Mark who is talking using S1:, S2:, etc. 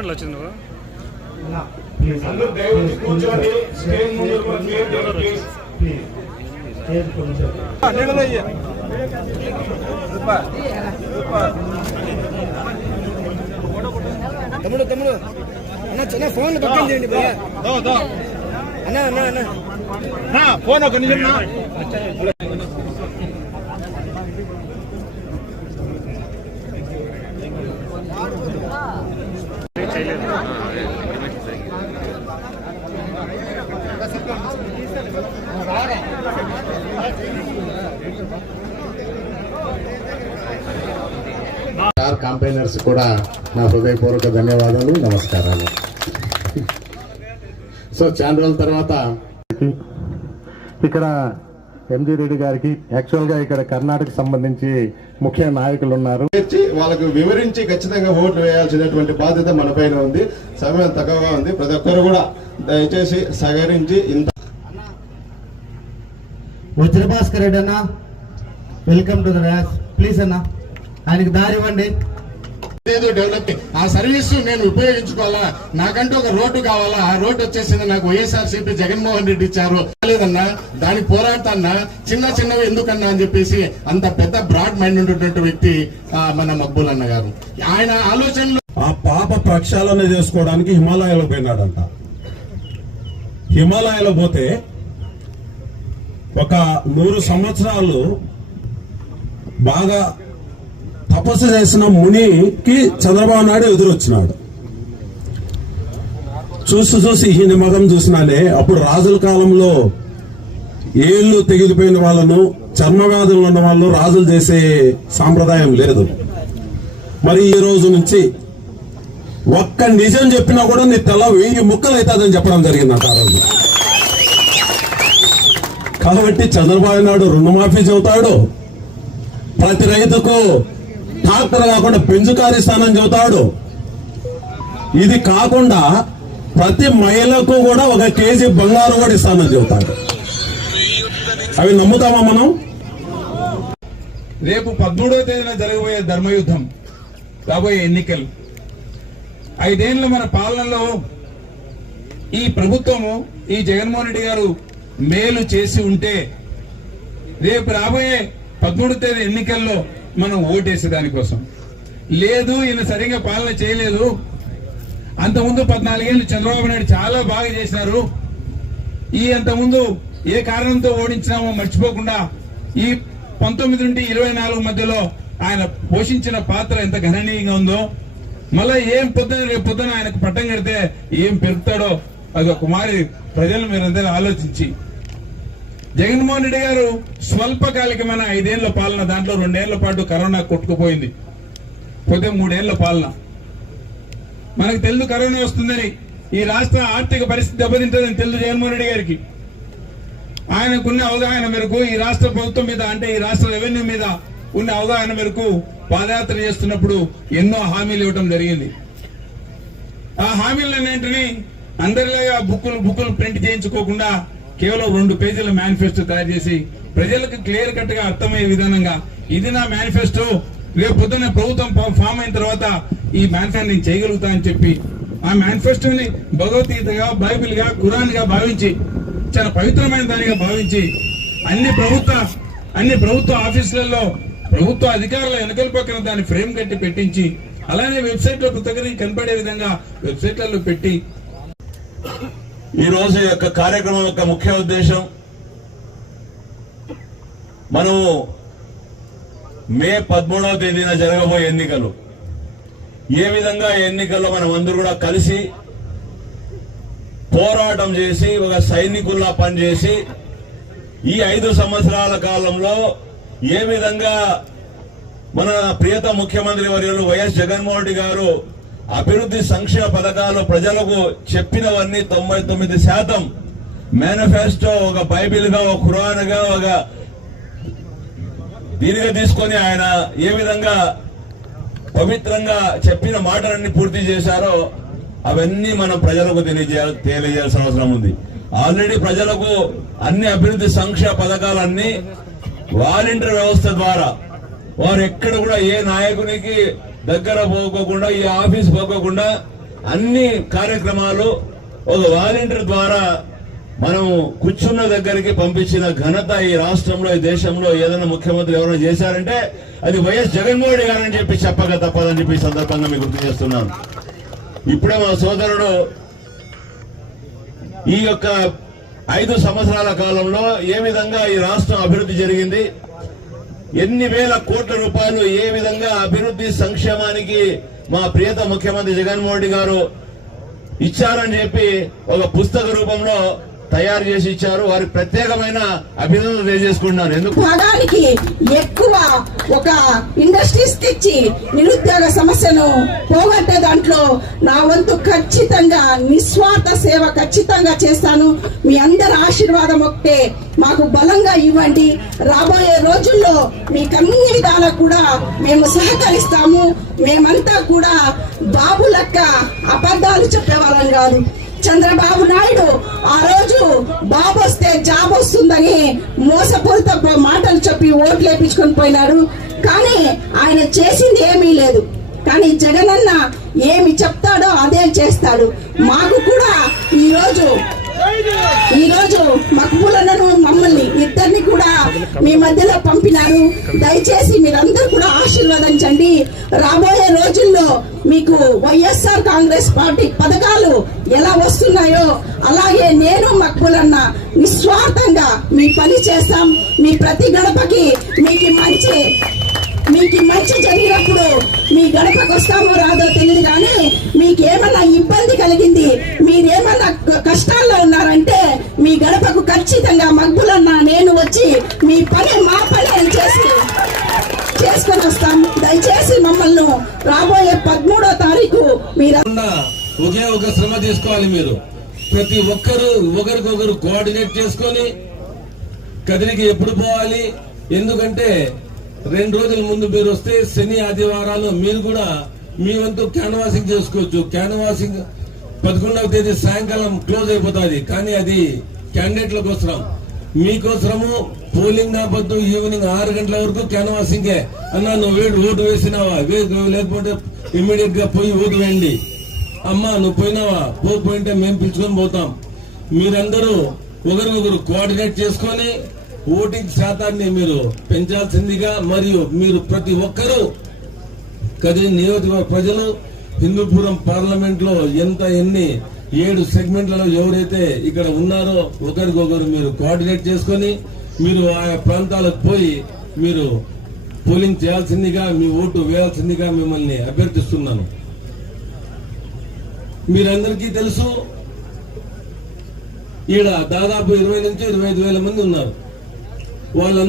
S1: గంటలు వచ్చింది
S2: కొంచెం
S3: తమ్ముడు తమ్ముడు. అన్న చిన్న ఫోన్ పక్కన చేయండి అన్న అన్న అన్న.
S4: ఫోన్ ఒక నిమిషం
S5: కాంపైనర్స్ కూడా నా హృదయపూర్వక ధన్యవాదాలు నమస్కారాలు. సో చాలా రోజుల తర్వాత ఇక్కడ ఎంజీ రెడ్డి గారికి యాక్చువల్గా ఇక్కడ కర్ణాటక సంబంధించి ముఖ్య నాయకులు ఉన్నారు.
S6: వాళ్ళకు వివరించి ఖచ్చితంగా ఓట్లు వేయాల్సినటువంటి బాధ్యత మన పైన ఉంది. సమయం తక్కువగా ఉంది. ప్రతి ఒక్కరు కూడా దయచేసి సహకరించి ఇంత
S2: వజ్రభాస్కర్ రెడ్డి అన్న వెల్కమ్ టు ద ర్యాస్ ప్లీజ్ అన్న ఆయనకి దారి ఇవ్వండి.
S5: ఏదో డెవలప్ ఆ సర్వీస్ నేను ఉపయోగించుకోవాలా? నాకంటూ ఒక రోడ్డు కావాలా? ఆ రోడ్డు వచ్చేసింది నాకు వైఎస్ఆర్ సిపి జగన్మోహన్ రెడ్డి ఇచ్చారు. లేదన్నా దానికి పోరాడతాన్నా చిన్న చిన్నవి ఎందుకన్నా అని చెప్పేసి అంత పెద్ద బ్రాడ్ మైండ్ ఉన్నటువంటి వ్యక్తి ఆ, మన మక్బూల్ అన్న గారు. ఆయన ఆలోచనలు
S7: ఆ పాప ప్రక్షాళన చేసుకోవడానికి హిమాలయాలకు పోయినాడంట. హిమాలయాలకు పోతే ఒక నూరు సంవత్సరాలు బాగా తపస్సు చేసిన మునికి చంద్రబాబు నాయుడు ఎదురొచ్చినాడు. చూసి చూసి ఈయన మతం చూసినానే అప్పుడు రాజుల కాలంలో ఏళ్ళు తెగిలిపోయిన వాళ్ళను చర్మవ్యాధులు ఉన్న వాళ్ళు రాజులు చేసే సాంప్రదాయం లేదు. మరి ఈ రోజు నుంచి ఒక్క నిజం చెప్పినా కూడా నీ తల వెయ్యి ముక్కలు అవుతుందని చెప్పడం జరిగింది ఆ రోజు. కాబట్టి చంద్రబాబు నాయుడు రుణమాఫీ చెబుతాడు. ప్రతి రైతుకు ట్రాక్టర్ కాకుండా పెంచుకారిస్తానని చెబుతాడు. ఇది కాకుండా ప్రతి మహిళకు కూడా ఒక కేజీ బంగారం కూడా ఇస్తానని చెబుతాడు. అవి నమ్ముతామా మనం?
S8: రేపు పదమూడవ తేదీన జరగబోయే ధర్మయుద్ధం రాబోయే ఎన్నికలు. ఐదేళ్ళ మన పాలనలో ఈ ప్రభుత్వము ఈ జగన్మోహన్ రెడ్డి గారు మేలు చేసి ఉంటే రేపు రాబోయే పదమూడు తేదీ ఎన్నికల్లో మనం ఓటేసే దానికోసం లేదు ఈయన సరిగా పాలన చేయలేదు. అంతకుముందు పద్నాలుగేళ్ళు చంద్రబాబు నాయుడు చాలా బాగా చేసినారు. ఈ అంతకుముందు ఏ కారణంతో ఓడించినామో మర్చిపోకుండా ఈ పంతొమ్మిది నుండి ఇరవై నాలుగు మధ్యలో ఆయన పోషించిన పాత్ర ఎంత గణనీయంగా ఉందో మళ్ళీ ఏం పొద్దున రేపు పొద్దున ఆయనకు పట్టం కడితే ఏం పెరుగుతాడో అది ఒక కుమారి ప్రజలు మీరందరూ ఆలోచించి జగన్మోహన్ రెడ్డి గారు స్వల్పకాలికమైన ఐదేళ్ళ పాలన దాంట్లో రెండేళ్ళ పాటు కరోనా కొట్టుకుపోయింది. పోతే మూడేళ్ళ పాలన. మనకు తెలుసు కరోనా వస్తుందని. ఈ రాష్ట్ర ఆర్థిక పరిస్థితి దెబ్బతింటుందని తెలుసు జగన్మోహన్ రెడ్డి గారికి. ఆయనకున్న అవగాహన మేరకు ఈ రాష్ట్ర ప్రభుత్వం మీద అంటే ఈ రాష్ట్ర రెవెన్యూ మీద ఉన్న అవగాహన మేరకు పాదయాత్ర చేస్తున్నప్పుడు ఎన్నో హామీలు ఇవ్వడం జరిగింది. ఆ హామీలన్నింటినీ అందరిలాగా బుక్కులు బుక్కులు ప్రింట్ చేయించుకోకుండా కేవలం రెండు పేజీల మేనిఫెస్టో తయారు చేసి ప్రజలకు క్లియర్ కట్గా అర్థమయ్యే విధానంగా ఇది నా మేనిఫెస్టో రేపు పొద్దున్న ప్రభుత్వం ఫామ్ అయిన తర్వాత ఈ మేనిఫెస్టో నేను చేయగలుగుతా అని చెప్పి ఆ మేనిఫెస్టోని భగవద్గీతగా బైబిల్గా ఖురాన్గా భావించి చాలా పవిత్రమైన దానిగా భావించి అన్ని ప్రభుత్వ అన్ని ప్రభుత్వ ఆఫీసులలో ప్రభుత్వ అధికారుల వెనకల పక్కన దాన్ని ఫ్రేమ్ కట్టి పెట్టించి అలానే వెబ్సైట్లో కృతజ్ఞత కనపడే విధంగా వెబ్సైట్లలో పెట్టి
S7: ఈ రోజు యొక్క కార్యక్రమం యొక్క ముఖ్య ఉద్దేశం మనము మే పదమూడవ తేదీన జరగబోయే ఎన్నికలు. ఏ విధంగా ఎన్నికల్లో మనం అందరూ కూడా కలిసి పోరాటం చేసి ఒక సైనికుల్లా పనిచేసి ఈ ఐదు సంవత్సరాల కాలంలో ఏ విధంగా మన ప్రియత ముఖ్యమంత్రి వర్యులు వైఎస్ జగన్మోహన్ రెడ్డి గారు అభివృద్ధి సంక్షేమ పథకాలు ప్రజలకు చెప్పినవన్నీ తొంభై తొమ్మిది శాతం. మేనిఫెస్టో ఒక బైబిల్గా ఒక ఖురాన్గా ఒక దీనిగా తీసుకొని ఆయన ఏ విధంగా పవిత్రంగా చెప్పిన మాటలన్నీ పూర్తి చేశారో అవన్నీ మనం ప్రజలకు తెలియజేయాలి తెలియజేయాల్సిన అవసరం ఉంది. ఆల్రెడీ ప్రజలకు అన్ని అభివృద్ధి సంక్షేమ పథకాలన్నీ వాలంటీర్ వ్యవస్థ ద్వారా. వారు ఎక్కడ కూడా ఏ నాయకునికి దగ్గర పోకోకుండా ఈ ఆఫీస్ పోకోకుండా అన్ని కార్యక్రమాలు ఒక వాలంటీర్ ద్వారా మనం కూర్చున్న దగ్గరికి పంపించిన ఘనత ఈ రాష్ట్రంలో ఈ దేశంలో ఏదైనా ముఖ్యమంత్రి ఎవరైనా చేశారంటే అది వైఎస్ జగన్మోహన్ రెడ్డి గారని చెప్పి చెప్పక తప్పదని చెప్పి సందర్భంగా మీకు గుర్తు చేస్తున్నాను. ఇప్పుడే మా సోదరుడు ఈ యొక్క ఐదు సంవత్సరాల కాలంలో ఏ విధంగా ఈ రాష్ట్రం అభివృద్ధి జరిగింది ఎన్ని వేల కోట్ల రూపాయలు ఏ విధంగా అభివృద్ధి సంక్షేమానికి మా ప్రియత ముఖ్యమంత్రి జగన్మోహన్ రెడ్డి గారు ఇచ్చారని చెప్పి ఒక పుస్తక రూపంలో తయారు చేసి ఇచ్చారు. వారికి ప్రత్యేకమైన అభినందనలు తెలియజేసుకుంటున్నాను. ఎందుకు?
S1: పదానికి ఎక్కువ ఒక ఇండస్ట్రీస్ తెచ్చి నిరుద్యోగ సమస్యను పోగొట్టే దాంట్లో నా వంతు ఖచ్చితంగా నిస్వార్థ సేవ ఖచ్చితంగా చేస్తాను. మీ అందరి ఆశీర్వాదం ఒకటే మాకు బలంగా ఇవ్వండి. రాబోయే రోజుల్లో మీకు అన్ని విధాలకు కూడా మేము సహకరిస్తాము. మేమంతా కూడా బాబు లెక్క అబద్ధాలు చెప్పేవాళ్ళం కాదు. చంద్రబాబు నాయుడు ఆ రోజు జాబ్ మోసపూరిత మాటలు చెప్పి ఓట్లు వేపించుకొని పోయినాడు. కానీ ఆయన చేసింది ఏమీ లేదు. కానీ జగనన్న ఏమి చెప్తాడో అదే చేస్తాడు. మాకు కూడా ఈ రోజు మీ మధ్యలో పంపినారు. దయచేసి మీరందరూ కూడా ఆశీర్వదించండి రాబోయే రోజుల్లో మీకు వైఎస్ఆర్ కాంగ్రెస్ పార్టీ పథకాలు ఎలా వస్తున్నాయో అలాగే నేను మక్బులన్న నిస్వార్థంగా మీ పని చేస్తాం. మీ ప్రతి గడపకి మీకు మంచి మీకు మంచి జరిగినప్పుడు మీ గడపకు వస్తామో రాదో తెలియదు కానీ మీకు ఏమన్నా ఇబ్బంది కలిగింది మీరేమన్నా కష్టాల్లో ఉన్నారంటే మీ గడపకు ఖచ్చితంగా మగ్గులన్నా నేను వచ్చి మీ పని మా పని అని చేసి చేసుకొని వస్తాం దయచేసి మమ్మల్ని రాబోయే పదమూడో తారీఖు మీరు
S9: ఒకే ఒక శ్రమ తీసుకోవాలి మీరు. ప్రతి ఒక్కరు ఒకరికొకరు కోఆర్డినేట్ చేసుకొని కదిలికి ఎప్పుడు పోవాలి? ఎందుకంటే రెండు రోజుల ముందు మీరు వస్తే శని ఆదివారాలు మీరు కూడా మీ వంతు క్యాన్వాసింగ్ చేసుకోవచ్చు. క్యాన్వాసింగ్ పదకొండవ తేదీ సాయంకాలం క్లోజ్ అయిపోతుంది. కానీ అది క్యాండిడేట్ల కోసం మీకోసము పోలింగ్ నాపద్దు ఈవినింగ్ ఆరు గంటల వరకు క్యాన్వాసింగే. అన్నా నువ్వు వేడు ఓటు వేసినావా? లేకపోతే ఇమ్మీడియట్గా పోయి ఓటు వేయండి. అమ్మా నువ్వు పోయినావా? పోయింటే మేము పిలుచుకొని పోతాం. మీరందరూ ఒకరికొకరు కోఆర్డినేట్ చేసుకొని ఓటింగ్ శాతాన్ని మీరు పెంచాల్సిందిగా మరియు మీరు ప్రతి ఒక్కరూ కదిరి నియోజకవర్గ ప్రజలు హిందూపురం పార్లమెంట్లో ఎంత ఎన్ని ఏడు సెగ్మెంట్లలో ఎవరైతే ఇక్కడ ఉన్నారో ఒకరికొకరు మీరు కోఆర్డినేట్ చేసుకొని మీరు ఆయా ప్రాంతాలకు పోయి మీరు పోలింగ్ చేయాల్సిందిగా మీ ఓటు వేయాల్సిందిగా మిమ్మల్ని అభ్యర్థిస్తున్నాను. మీరందరికీ తెలుసు ఈడ దాదాపు ఇరవై నుంచి ఇరవై ఐదు వేల మంది ఉన్నారు. వాళ్ళందరూ